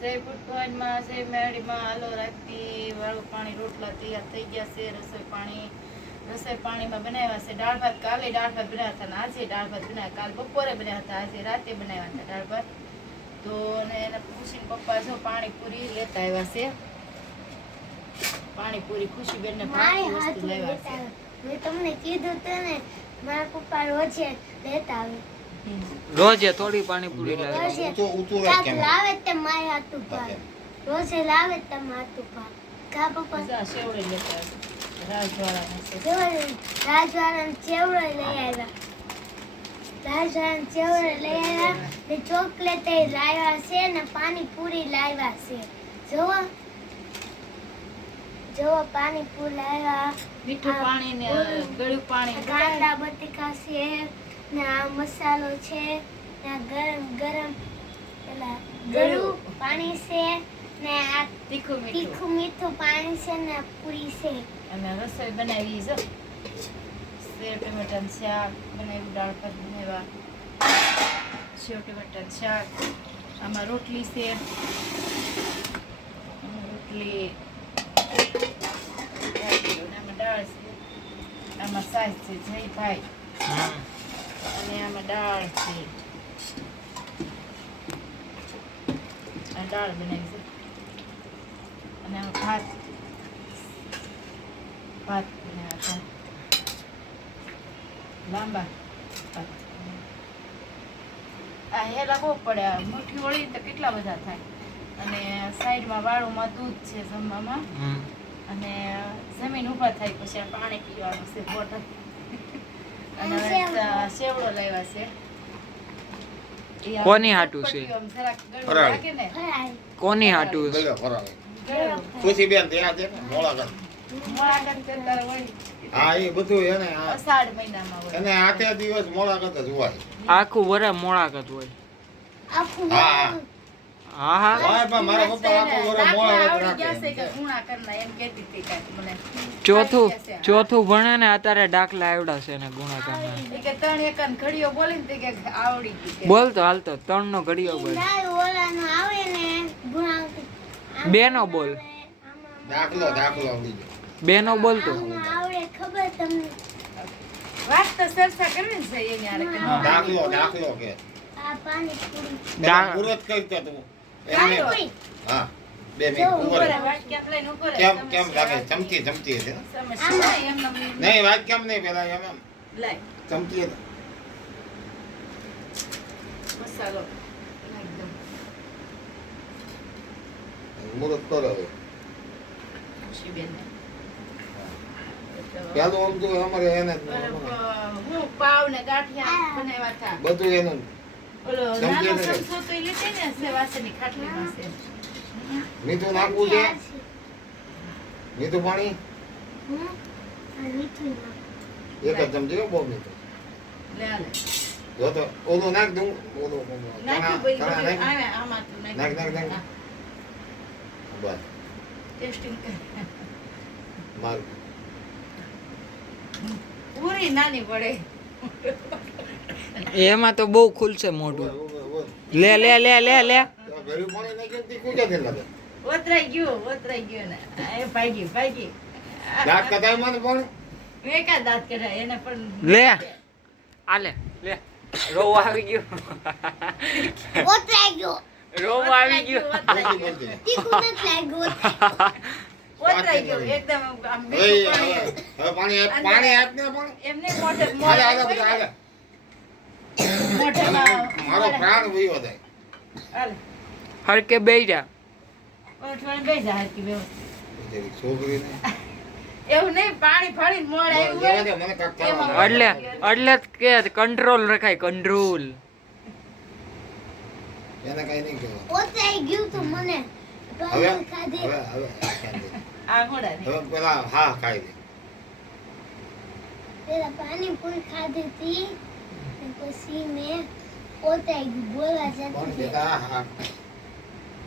જય ફૂટબોલમાં જય મેળીમાં હાલો રાખતી વાળું પાણી રોટલા તૈયાર થઈ ગયા છે રસોઈ પાણી રસોઈ પાણીમાં બનાવ્યા છે દાળ ભાત કાલે દાળ ભાત બનાવ્યા હતા અને આજે દાળ ભાત બનાવ્યા કાલ બપોરે બનાવ્યા હતા આજે રાતે બનાવ્યા હતા દાળ ભાત. તો અને એને ખુશી પપ્પા જો પાણીપુરી લેતા આવ્યા છે. પાણીપુરી ખુશીબેન ને વસ્તુ છે. મેં તમને કીધું હતું ને મારા પપ્પા રોજે લેતા આવે. રોજે થોડી પાણીપુરી લાવે. ઊંચું ઊંચું રાખ કેમ? લાવે તે મારી હાથું ભાત રોજે લાવે તે મારું ભાત કા પપ્પા જા, સેવડે લેતા રાજવાળા જો રાજવાળાને લઈ આવ્યા. રાજવાળાને ચેવડો લઈ આવ્યા. ને ચોકલેટ એ લાવ્યા છે ને પાણીપુરી લાવ્યા છે. જોવો. જોવો પાણીપુરી લાવ્યા. મીઠું પાણી ને ગળ્યું પાણી. કાંદા બટેકા છે. ને આ મસાલો છે ને ગરમ ગરમ પેલા ગળું પાણી છે ને આ તીખું મીઠું. તીખું મીઠું પાણી છે ને પૂરી છે. અમે રસોઈ બનાવી છે. સેવ ટમેટાનું શાક બનાવ્યું દાળ ભાત બનાવ્યા. સેવ ટમેટાનું શાક. આમાં રોટલી છે. રોટલી. આમાં દાળ છે. આમાં સાસ છે જયભાઈ. અને આમાં દાળ છે. આ દાળ બનાવી છે. અને આમાં ભાત. ભાત બનાવ્યા લાંબા આ હેલા બહુ પડે આ મુઠ્ઠી વળી તો કેટલા બધા થાય. અને સાઈડમાં વાળુમાં દૂધ છે જમવામાં. અને જમીન ઊભા થાય પછી આ પાણી પીવાનું છે બોટલ. અને અને સેવડો. લાવ્યા છે. કોની હાટું છે? કોની હાટું. ખુશી બેન ત્યાં છે વળી હા એ બધું એને આ- અષાઢ મહિનામાં હોય. એને આતે દિવસ મોળા જ હોય. આખું વરે મોળાકત હોય. આખું હા, હા. હા હા હા પણ મારા પપ્પા આખું વરસ મોળા આવડી ગયા છે કે ગુણા કરના એમ કહેતી હતી કાંઈક મને. ચોથું. ચોથું ભણે ને અત્યારે દાખલા આવડા છે ને કે ત્રણ એકન ઘડીઓ બોલીને તે કે આવડી ગઈ કે. બોલતો હાલતો ત્રણ નો ઘડીઓ બોલ. ઓલાનું આવે ને બે નો બોલ. દાખલો દાખલો આવડી ગયો. બે નો બોલતો આમાં આવડે ખબર તમને. વાત તો સરસા કરવી છે એની હારે દાખલો દાખલો કે. આ પાણી પૂરી પૂરો જ કરતો તું. હા. બે મિનિટ ઊભો ઊભો રહે, રહે. વાટક્યામ લઈને ઊભો રહે. કેમ કેમ લાગે? ચમચી ચમચી છે નહીં, એમને એમ નહીં વાત કેમ નહીં પેલા એમ એમ. ચમચી મસાલો. નાખી કરો હવે પેલું આમ તો અમારે એને. બધું એનું ઓલો નાનો ને? તો ઈ લીધી ને સેવાસની ખાટલીમાં છે. મીઠું નાખવું છે મીઠું પાણી. એક જ ચમચી બહુ મીઠું લે આ લે. જો તો ઓલું નાખ દઉં ઓલું. નાખ. નાખ, નાખ, નાખ. બસ ટેસ્ટિંગ મારું પૂરી નાની પડે એમાં તો બહુ ખુલશે મોઢું. લે લે લે લે લે. પાણી નાખ્યું ને તીખું ક્યાંથી લાગે ઓતરાઈ ગયું ઓતરાઈ ગયું ને એ ભાગી ભાગી. દાંત કટાય મને પણ? એકા દાંત કઢાય એને પણ લે. આ લે લે. રોવ આવી ગયો. ઓતરાઈ ગયો. રોવ આવી ગયો ઓતરાઈ ગયું. બોલતી. તીખું નથી લાગ્યું. ઓતરાઈ ગયું. એકદમ આમ હવે પાણી પાણી આપ- પાણી. એમને મોઢે મોઢે મારો પ્રાણ વયો જાય. હાલે. હરકે બેઈ જા. ઓઠવાડે હરકી વ્યવસ્થિત જરી એવું નહીં પાણી ફાડીને મોઢ આવ્યું જવા હોય દે, મને કાંઈક એમાં કરવા દે. એટલે એટલે કે કંટ્રોલ રખાય કંટ્રોલ એને કઈ નહીં કહેવાનું. ઓતરાઈ ગયું તું મને. હવે હવે હવે આ ઘોડાને હવે પેલા હા ખાઈ દે પેલા પાણીપુરી ખાધી હતી પછી મેં બોલવા જતી. બેટા હા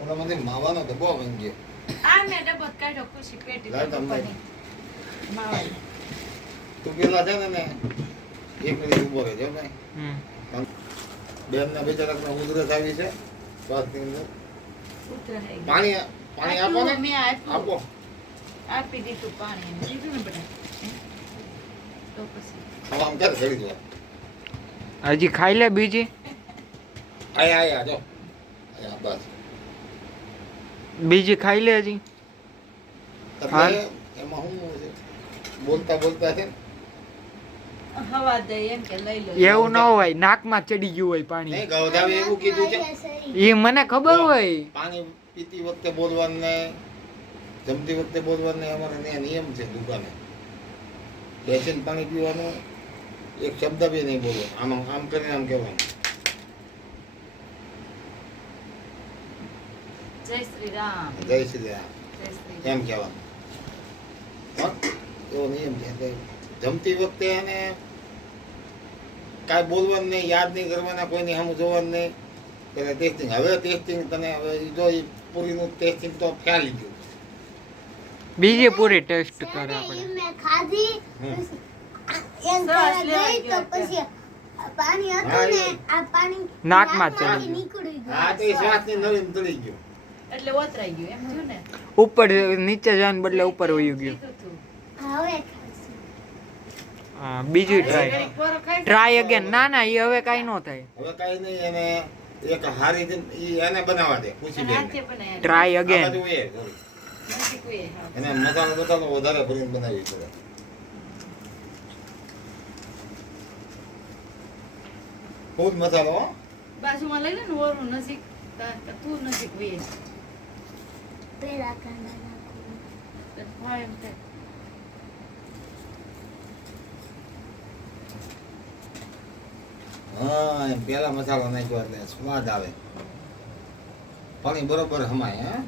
ઓલા મને માવાનો ડબ્બો બની ગયો આ મેં ડબ્બો કાઢ્યો ખુશી પેટી લાવ તમને. પપ્પાની. તું પેલા છે ને ને એક મિનિટ ઊભો રહેજો ને હમ બેન ના બિચારા ઉધરસ આવી છે શ્વાસની અંદર પાણી પાણી આપો ને આપ્યું, આપો આપી દીધું પાણી. દીધું ને બધા તો પછી હવે આમ ક્યારે દો હજી ખાઈ લે બીજી? આયા આયા જો. બસ બીજી. ખાઈ લે હજી. બોલતા બોલતા છે ને? હવા દે એમ કે લઈ લો. એવું ન હોય નાકમાં ચડી ગયું હોય પાણી. ગૌધાવે એવું કીધું છે. એ મને ખબર હોય. પાણી પીતી વખતે બોલવાનું ને જમતી વખતે બોલવાનું અમારે નિયમ છે દુકાને. બેસીને પાણી પીવાનું એક શબ્દ બી નહીં બોલો. આમ આમ કરીને આમ કહેવાનું. જય શ્રી રામ જય શ્રી રામ જય શ્રી રામ એમ કહેવાનું. એવો નિયમ છે. જમતી વખતે એને કાંઈ બોલવાનું નહીં યાદ નહીં કરવાના કોઈની સામે જોવાનું નહીં. પેલા ટેસ્ટિંગ હવે ટેસ્ટિંગ તને હવે જો ઈ પૂરીનું ટેસ્ટિંગ તો ખ્યાલ ગયું. બીજી પૂરી ટેસ્ટ કરે આપણે. ખાધી. એમ શ્વાસ કરવા લેવાઈ ગઈ તો પછી પાણી હતું ને આ પાણી નાકમાં ચડી નાકમાંથી ગયું. હા તો એ શ્વાસની નળીમાં ચડી ગયું. એટલે ઓતરાઈ ગયું એમ થયું ને? ઉપર નીચે જવાને બદલે ઉપર વયું ગયું. હવે બીજી ટ્રાય ટ્રાય અગેન ના ના એ હવે કાંઈ ન થાય. હવે કાંઈ નહીં એને એક હારી એને બનાવવા દે પૂછી બનાવ્યા. ટ્રાય અગેન એને. મસાલો વધારે ભરીને બનાવી પડે. ખૂબ મસાલો. બાજુમાં લઈ લે ને ઓરું નજીક તા- નજીક વે પેલા કાંદા નાખું. એમ થાય હા એમ પેલા મસાલો નાખ્યો એટલે સ્વાદ આવે પાણી બરોબર હમાય હા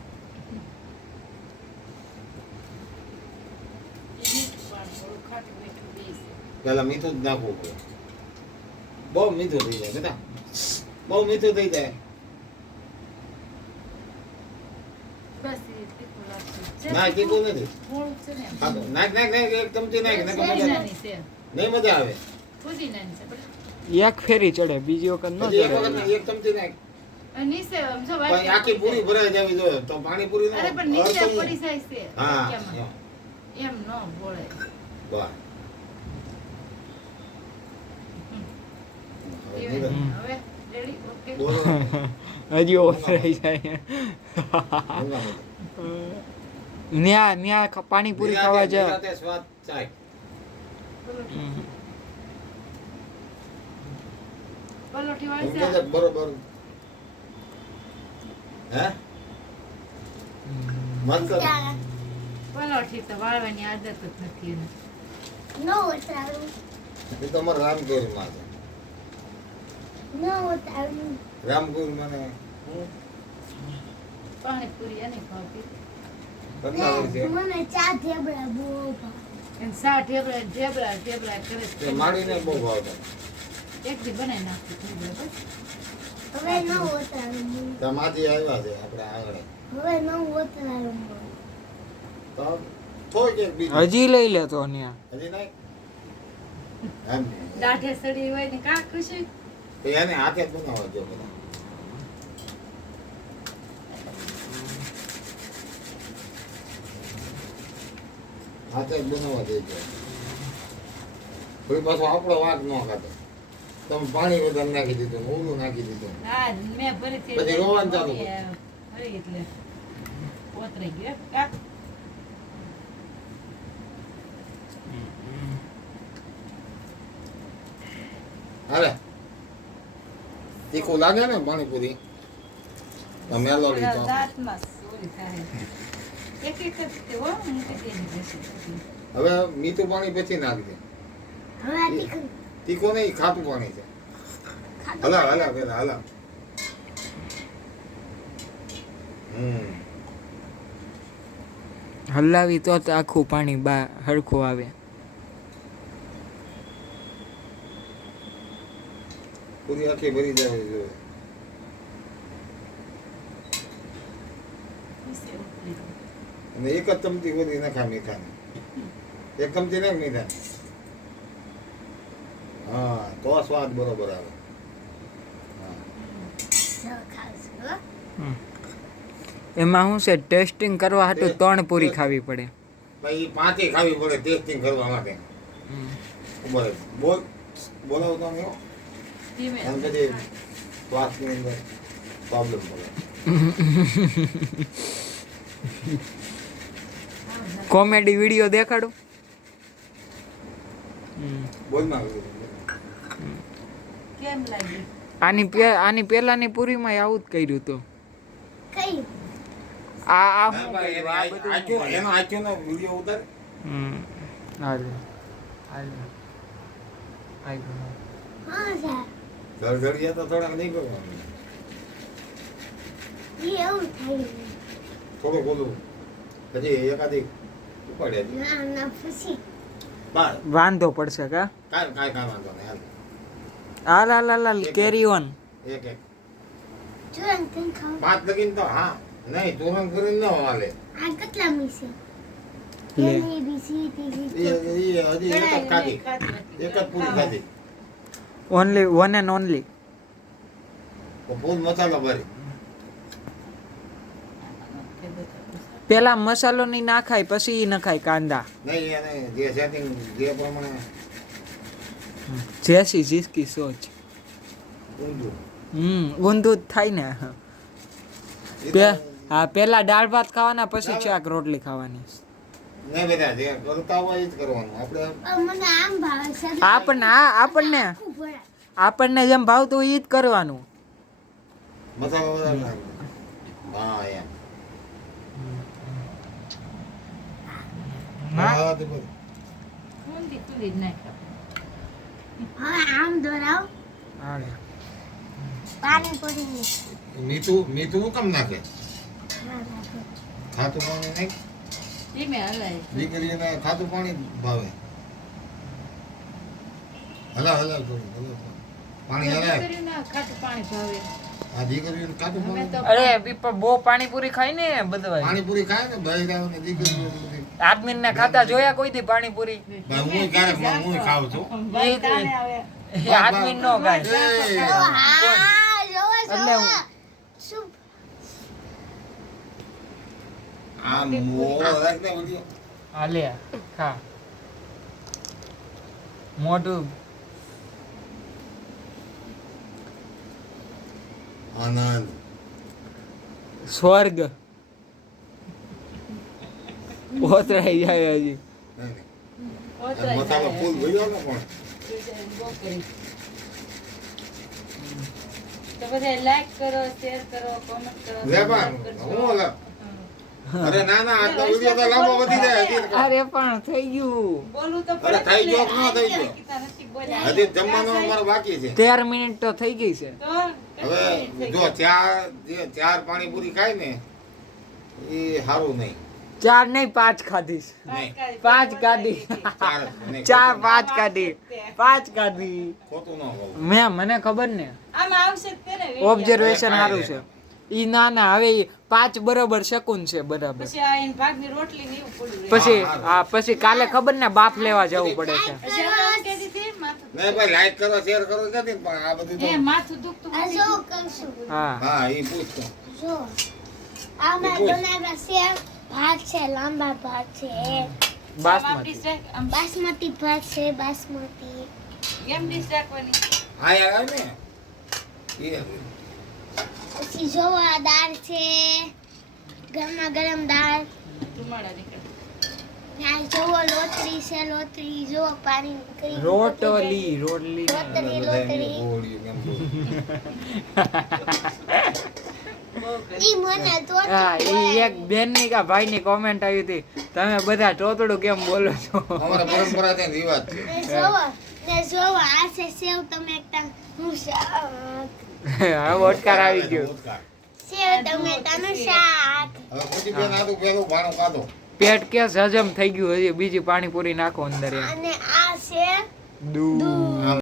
પેલા મીઠું જ નાખવું પડે બહુ મીઠું થઈ જાય બેટા. બહુ મીઠું થઈ જાય. ના તીખું નથી. નાખ નાખ નાખ એક ચમચી નાખ નહીં મજા આવે. એક ફેરી ચડે બીજી વખત ન એક વખત ચડે એક ચમચી નાખ. નીચે આખી પૂરી ભરાઈ જવી જોઈએ તો પાણી પૂરી અરે પણ નીચે પડી જાય છે હા એમ ન બોળે વાહ હવે હવે નીરજ, રેડી ઓકે બોલો હજી ઓસરાઈ જાય ન્યા ન્યા પાણીપુરી ખાવા જાય બરોબર. હે? પલોઠી તો વાળવાની આદત જ નથી એને. ન ઉતારું એ તો અમારા રામગોરીમાં છે. ન ઉતારું રામગોરીમાં ને હું પાણીપુરી એને ભાવતી મને ચા ઢેબરા બહુ ભાવે. એને ઢેબરા ઢેબરા ઢેબરા કરે છે. માડીને બહુ ભાવતા એક દી બનાવી નાખી હવે ન ઉતારું તમાથી આવ્યા છે આપણે આગળ. હવે ન ઉતારું તો હજી લઈ લે તો ન્યા હજી નહીં? એમ. દાઢે સડી હોય ને કા ખુશી? તો એને હાથે જ બનાવવા બધા. હાથે જ બનાવવા દેજો કોઈ પાછો આપણો વાંક ન ખાતો. તમે પાણી વધારે નાખી દીધું ને ઓલું નાખી દીધું. પછી રોવાનું ચાલુ એટલે ગયું એમ. તીખું લાગે ને પાણીપુરી? તો મેલો લીધો. હવે મીઠું પાણી પછી નાખી દે હવે આ તીખું. નહીં ખાતું પાણી છે. હલા હલા પેલા હલા. હમ. હલાવી તો આખું પાણી બા હરખું આવે. પૂરી આખી ભરી જોઈએ ગઈ. અને એક જ ચમચી બધી નાખા મીઠાની. એક ચમચી નાખ મીઠા હા તો સ્વાદ બરોબર આવે. એમાં શું છે ટેસ્ટિંગ કરવા હાટું ત્રણ પૂરી ખાવી પડે. ભાઈ પાંચે ખાવી પડે ટેસ્ટિંગ કરવા માટે. બોલ બોલાવો તમે એમ કદી શ્વાસની અંદર પ્રોબ્લેમ પડે. કોમેડી વીડિયો દેખાડું. આની આની પહેલાની પૂરીમાં આવું જ કર્યું તો કઈ? આ આ ઘર સર ધડધડિયા તો થોડાક નહીં કરવાનું. થોડું ઓલું હજી એકાદી ઉપાડ્યા વાંધો પડશે કા? કાંઈ કાંઈ કાઈ વાંધો નહીં હાલ. હાલ હાલ હાલ હાલ કેરી ઓન એક એક. તને લગીને તો હા. નહીં તુરંત કરીને ન હાલે. આ કેટલા મીસે એ બી સી ડી એ એ હજી એક જ ખાધી. એક જ પૂરી ખાધી. ઓનલી વન એન્ડ ઓનલી પેલા મસાલો ની નહીં નાખાય પછી ઈ નખાય કાંદા. જેસી જીસકી સોચ. હમ ઊંધું જ થાય ને હા. પેલા દાળ ભાત ખાવાના પછી ચાક રોટલી ખાવાની. બેટા જે કરતા હોય એ જ કરવાનું. આપણે મને આમ ભાવે છે. આપણને આપણને આપણને જેમ ભાવતું હોય ઈ જ કરવાનું. મસાલો વધારે હા એમ. મીઠું મીઠું કેમ નાખે? ખાતું પાણી નહીં ધીમે હલાય. દીકરીને ખાતું પાણી ભાવે. હલા હલા કરું પાણી હલાય. ખાતું પાણી ભાવે. આ દીકરીઓને ખાતું પાણી. અરે બીપા બહુ પાણીપુરી ખાય ને બધા પાણીપુરી ખાય ને બહેરાઓને દીકરીઓ આદમીન ના ખાતા જોયા કોઈ દી પાણીપુરી? હું ક્યારેક ખાઉં છું. આદમીન નો ખાય. એટલે જોવો હું- શું આ ને બધું. ખા મોઢું આનંદ સ્વર્ગ ઓતરાઈ જાય હજી મસાલો ફૂલ ને પણ તો બધા લાઈક કરો શેર કરો કોમેન્ટ કરો અરે ના ના આ તો વિડિયો તો લાંબો વધી જાય અરે પણ થઈ ગયું. બોલું તો અરે થઈ ગયો કે ન થઈ ગયો? હજી જમવાનો અમારો બાકી છે. 13 મિનિટ તો થઈ ગઈ છે. હવે જો ચાર જે ચાર પાણીપુરી ખાય ને એ સારું નહીં. ચાર નહીં પાંચ ખાધીશ. પાંચ કાઢી, પાંચ પાંચ કાઢી. ચાર જ નહીં. ચાર પાંચ કાઢી પાંચ કાઢી ખોટું ન હોવું મેં મને ખબર ને. ઓબ્ઝર્વેશન સારું છે. ઈ ના ના હવે પાંચ બરાબર શકુન છે બરાબર. પછી હા પછી કાલે ખબર ને બાપ લેવા જવું પડે છે. બાસમતી. ભાત છે બાસમતી. કેમ dish રાખવાની. હા આવે ને. એ પછી જો દાળ છે. ગરમા ગરમ દાળ. જોવો લોટરી છે લોટરી. જો પાણી રોટલી રોટલી લોટરી હા ઈ એક બેનની કા ભાઈ ની કોમેન્ટ આવી હતી. તમે બધા ટોતડું કેમ બોલો છો? અમારા પરંપરા છે રિવાજ છે. જોવો ને જોવો આ છે સેવ તમે હવે ઓટકાર આવી ગયો. સેવ ટમેટાનું શાક. હવે પછી બેન આદુ પેલું ભાણું કાઢો પેટ કે હજમ થઈ ગયું હજી બીજી પાણીપુરી નાખો અંદર અને આ છે દૂધ. આમ